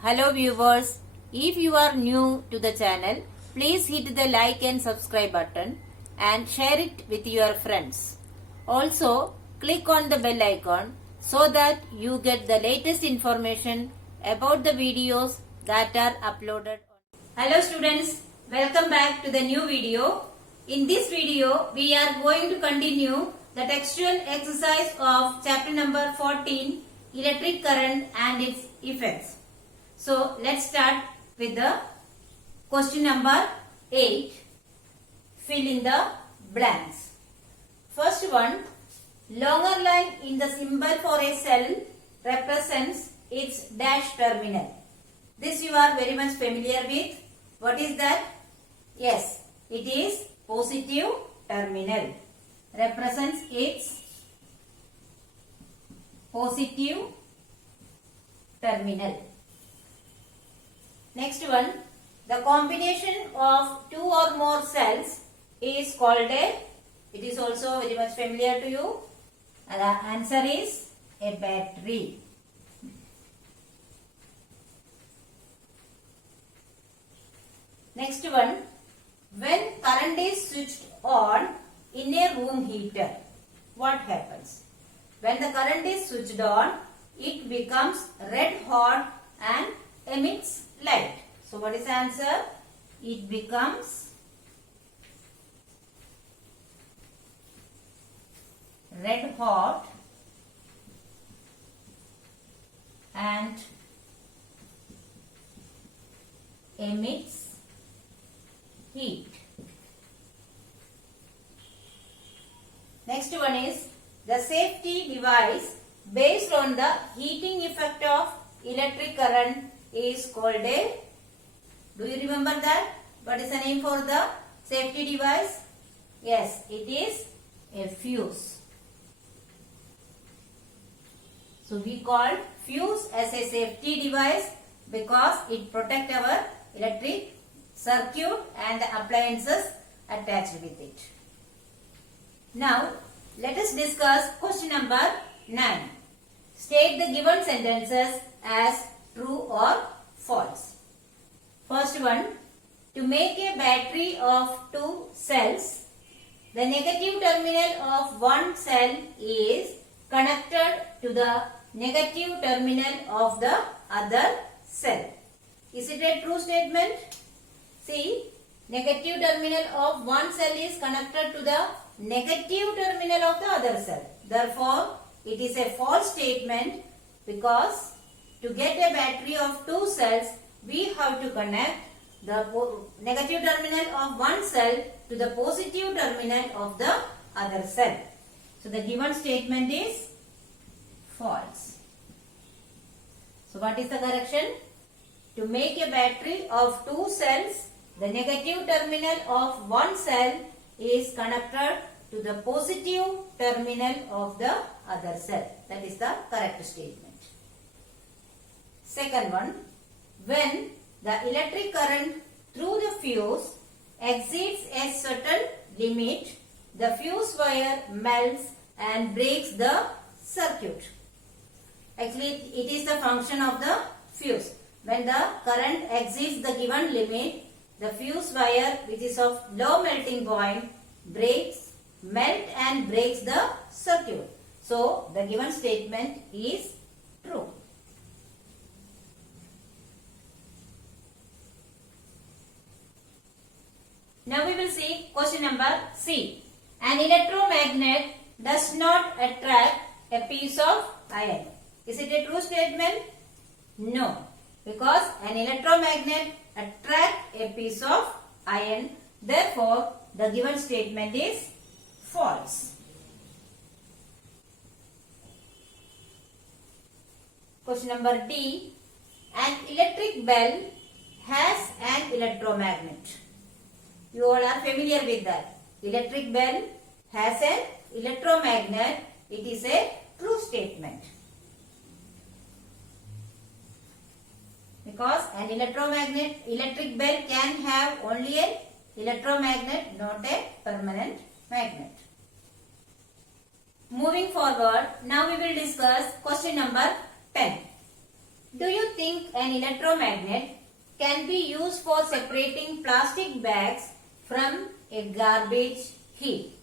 Hello viewers, if you are new to the channel, please hit the like and subscribe button and share it with your friends. Also, click on the bell icon so that you get the latest information about the videos that are uploaded. Hello students, welcome back to the new video. In this video, we are going to continue the textual exercise of chapter number 14, electric current and its effects. So, let's start with the question number 8. Fill in the blanks. First one, longer line in the symbol for a cell represents its dash terminal. This you are very much familiar with. What is that? Yes, it is positive terminal. Represents its positive terminal. Next one, the combination of two or more cells is called it is also very much familiar to you. And the answer is a battery. Next one, when current is switched on in a room heater, what happens? When the current is switched on, it becomes red hot and emits light. So what is the answer? It becomes red hot and emits heat. Next one is the safety device based on the heating effect of electric current is called a, do you remember that? What is the name for the safety device? Yes, it is a fuse. So we call fuse as a safety device because it protects our electric circuit and the appliances attached with it. Now let us discuss question number 9. State the given sentences as true or false. First one, to make a battery of two cells, the negative terminal of one cell is connected to the negative terminal of the other cell. Is it a true statement? See, negative terminal of one cell is connected to the negative terminal of the other cell. Therefore, it is a false statement because to get a battery of two cells, we have to connect the negative terminal of one cell to the positive terminal of the other cell. So, the given statement is false. So, what is the correction? To make a battery of two cells, the negative terminal of one cell is connected to the positive terminal of the other cell. That is the correct statement. Second one, when the electric current through the fuse exceeds a certain limit, the fuse wire melts and breaks the circuit. Actually, it is the function of the fuse. When the current exceeds the given limit, the fuse wire, which is of low melting point, melt and breaks the circuit. So, the given statement is true. Now we will see question number C. An electromagnet does not attract a piece of iron. Is it a true statement? No. Because an electromagnet attracts a piece of iron. Therefore, the given statement is false. Question number D. An electric bell has an electromagnet. You all are familiar with that. Electric bell has an electromagnet. It is a true statement. Because an electric bell can have only an electromagnet, not a permanent magnet. Moving forward, now we will discuss question number 10. Do you think an electromagnet can be used for separating plastic bags from a garbage heap?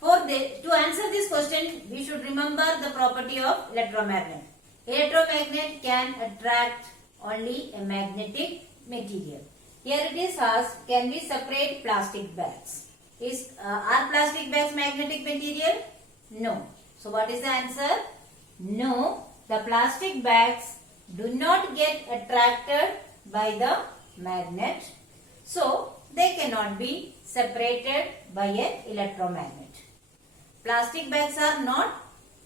To answer this question, we should remember the property of electromagnet. Electromagnet can attract only a magnetic material. Here it is asked, can we separate plastic bags? Are plastic bags magnetic material? No. So what is the answer? No, the plastic bags do not get attracted by the magnet. So they cannot be separated by an electromagnet. Plastic bags are not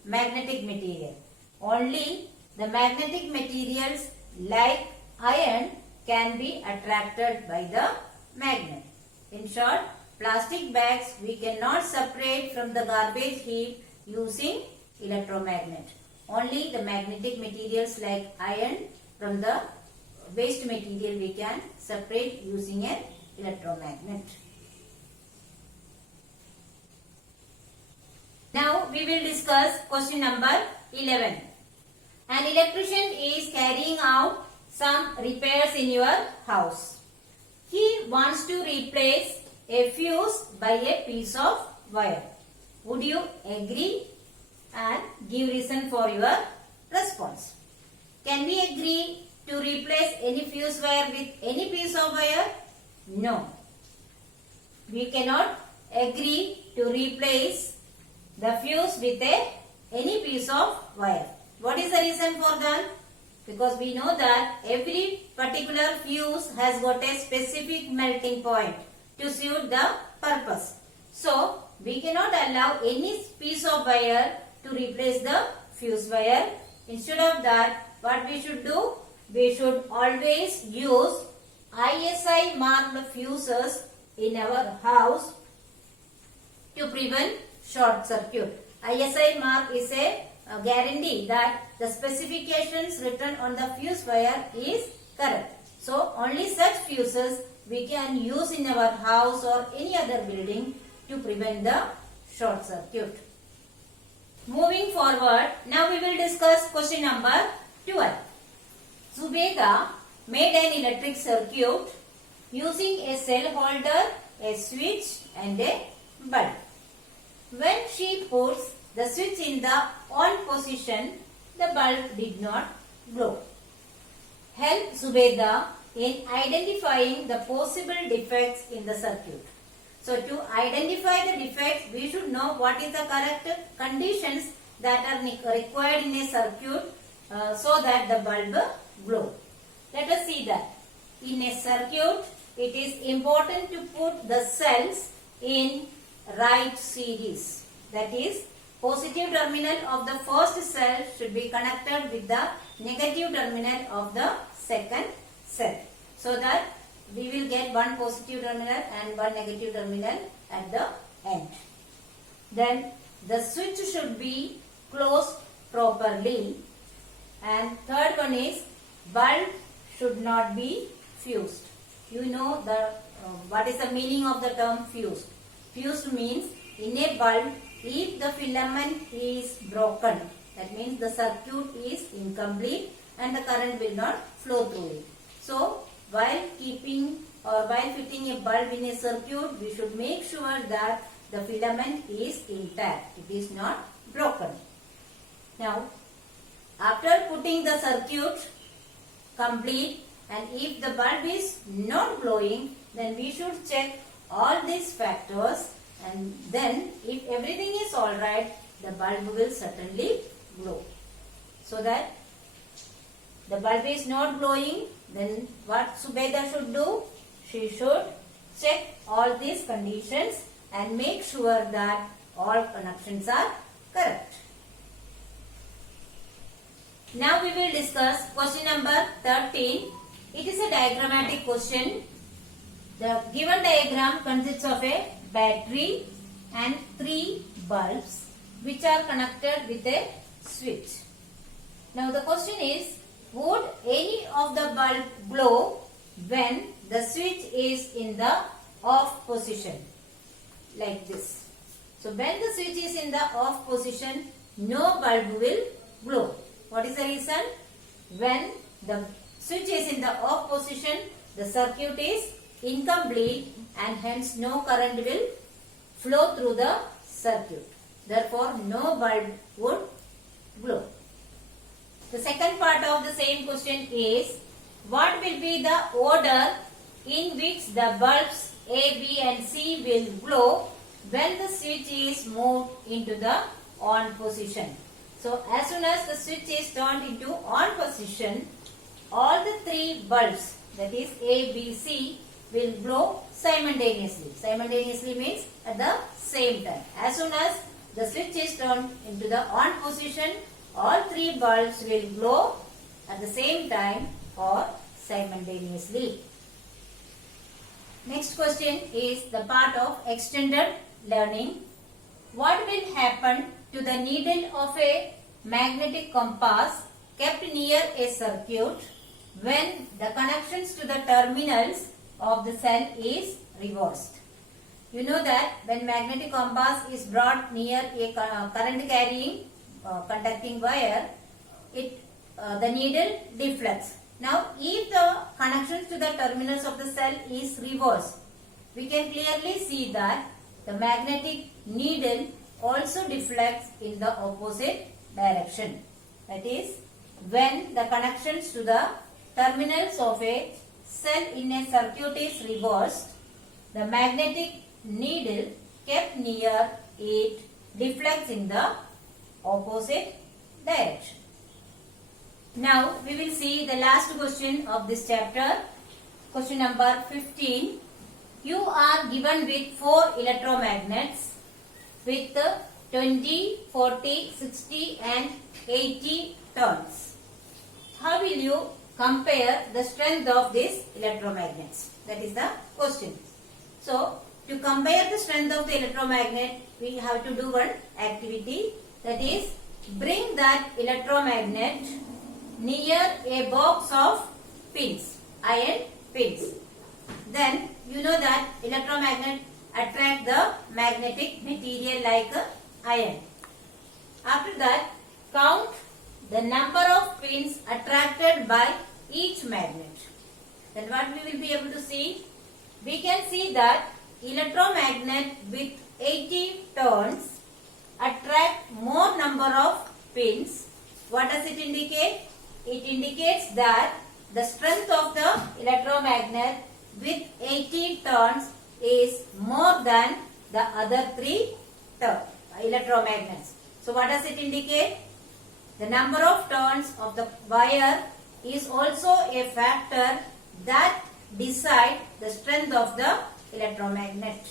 magnetic material. Only the magnetic materials like iron can be attracted by the magnet. In short, plastic bags we cannot separate from the garbage heap using electromagnet. Only the magnetic materials like iron from the waste material we can separate using an electromagnet. Now we will discuss question number 11. An electrician is carrying out some repairs in your house. He wants to replace a fuse by a piece of wire. Would you agree and give reason for your response? Can we agree to replace any fuse wire with any piece of wire? No. We cannot agree to replace the fuse with any piece of wire. What is the reason for that? Because we know that every particular fuse has got a specific melting point to suit the purpose. So, we cannot allow any piece of wire to replace the fuse wire. Instead of that, what we should do? We should always use ISI marked fuses in our house to prevent short circuit. ISI mark is a guarantee that the specifications written on the fuse wire is correct. So, only such fuses we can use in our house or any other building to prevent the short circuit. Moving forward, now we will discuss question number 12. Zubeda made an electric circuit using a cell holder, a switch and a bulb. When she puts the switch in the on position, the bulb did not glow. Help Zubeda in identifying the possible defects in the circuit. So, to identify the defects, we should know what is the correct conditions that are required in a circuit so that the bulb glow. Let us see that. In a circuit, it is important to put the cells in right series. That is, positive terminal of the first cell should be connected with the negative terminal of the second cell. So that we will get one positive terminal and one negative terminal at the end. Then the switch should be closed properly. And third one is bulb should not be fused. You know what is the meaning of the term fused. Fused means in a bulb, if the filament is broken, that means the circuit is incomplete and the current will not flow through it. So, while fitting a bulb in a circuit, we should make sure that the filament is intact. It is not broken. Now, after putting the circuit complete, and if the bulb is not glowing, then we should check all these factors, and then if everything is alright, the bulb will certainly glow. So that the bulb is not glowing, then what Zubeda should do? She should check all these conditions and make sure that all connections are correct. Now we will discuss question number 13. It is a diagrammatic question. The given diagram consists of a battery and 3 bulbs which are connected with a switch. Now the question is, would any of the bulb glow when the switch is in the off position? Like this. So when the switch is in the off position, no bulb will glow. What is the reason? when the switch is in the off position, the circuit is incomplete and hence no current will flow through the circuit. Therefore, no bulb would glow. The second part of the same question is, what will be the order in which the bulbs A, B and C will glow when the switch is moved into the on position? So, as soon as the switch is turned into on position, all the three bulbs, that is A, B, C, will glow simultaneously. Simultaneously means at the same time. As soon as the switch is turned into the on position, all three bulbs will glow at the same time or simultaneously. Next question is the part of extended learning. What will happen to the needle of a magnetic compass kept near a circuit when the connections to the terminals of the cell is reversed? You know that when magnetic compass is brought near a current carrying conducting wire, the needle deflects. Now, if the connections to the terminals of the cell is reversed, we can clearly see that the magnetic needle also deflects in the opposite direction. That is, when the connections to the terminals of a cell in a circuit is reversed, the magnetic needle kept near it deflects in the opposite direction. Now we will see the last question of this chapter. Question number 15. You are given with 4 electromagnets with 20, 40, 60 and 80 turns. How will you compare the strength of these electromagnets? That is the question. So, to compare the strength of the electromagnet, we have to do one activity, that is, bring that electromagnet near a box of pins, iron pins. Then you know that electromagnet attract the magnetic material like iron. After that, count the number of pins attracted by each magnet. Then what we will be able to see? We can see that electromagnet with 80 turns attract more number of pins. What does it indicate? It indicates that the strength of the electromagnet with 80 turns is more than the other 3 electromagnets. So what does it indicate? The number of turns of the wire is also a factor that decide the strength of the electromagnet.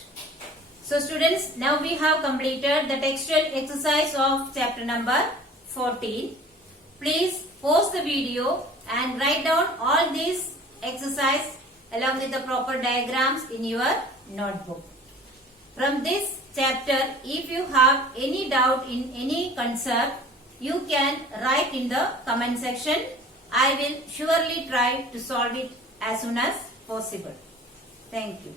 So students, now we have completed the textual exercise of chapter number 14. Please pause the video and write down all these exercise along with the proper diagrams in your notebook. From this chapter, if you have any doubt in any concept, you can write in the comment section. I will surely try to solve it as soon as possible. Thank you.